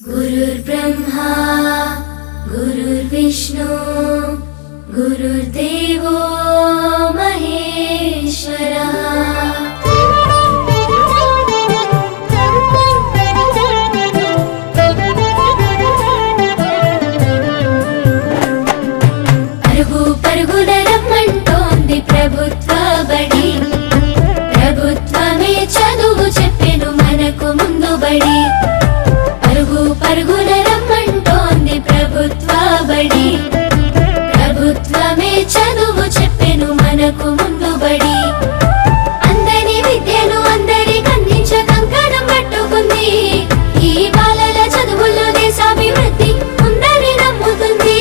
गुरुर्ब्रह्मा गुरुर्विष्णु गुरुर्देवो महेश्वरः। పరుగు పరుగున రమ్మంటోంది ప్రభుత్వ బడి, ప్రభుత్వమే చదువు చెప్పెను మనకు ముందు బడి. పరుగు పరుగున రమ్మంటోంది ప్రభుత్వ బడి, ప్రభుత్వమే చదువు చెప్పెను మనకు ముందు బడి. అందరి విద్యను అందరికి అందించ కంకణం పట్టుకుంది, ఈ బాలల చదువుల్లో దేశాభివృద్ధి ఉందని నమ్ముతుంది.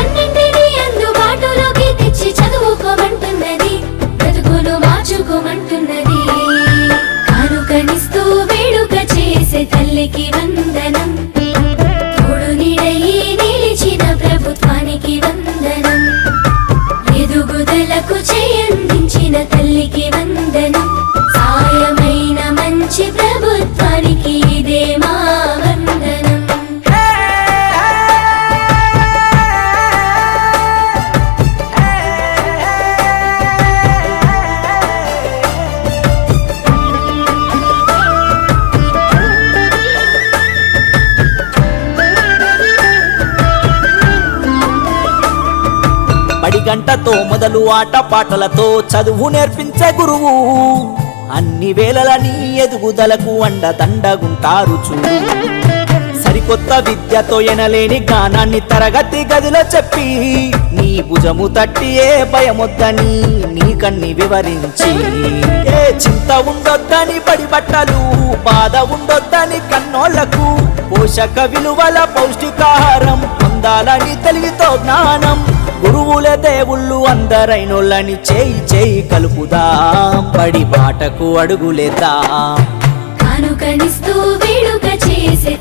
అన్నింటినీ అందుబాటులోకి తెచ్చి చదువుకోమంటున్నది, బ్రతుకును మార్చుకోమంటున్నది. కానుకనిస్తూ వేడుక చేసే తల్లికి వందనం, తోడు నీడయి నిలిచిన ప్రభుత్వానికి వందనం. ఎదుగుదలకు చేయందించిన తల్లికి వందనం, సాయమైన మంచి ప్రభుత్వానికి ఇదే మా వందనం. బడి గంటతో మొదలు ఆట పాటలతో చదువు నేర్పించే గురువు, అన్ని వేళలని ఎదుగుదలకు అండదండగుంటారు చూడు. సరికొత్త విద్యతో ఎనలేని జ్ఞానాన్ని తరగతి గదిలో చెప్పి, నీ భుజము తట్టి ఏ భయమొద్దని నీ కన్ని వివరించి, ఏ చింత ఉండొద్దని బడి బట్టలు, బాధ ఉండొద్దని కన్నోళ్లకు, పోషక విలువల పౌష్టికాహారం పొందాలని తెలివితో జ్ఞానం. గురువుల దేవుళ్ళు అందరైనోళ్ళని చేయి చేయి కలుపుదాం, బడి బాటకు అడుగులేద్దాం. కానుకనిస్తూ వేడుక చేసే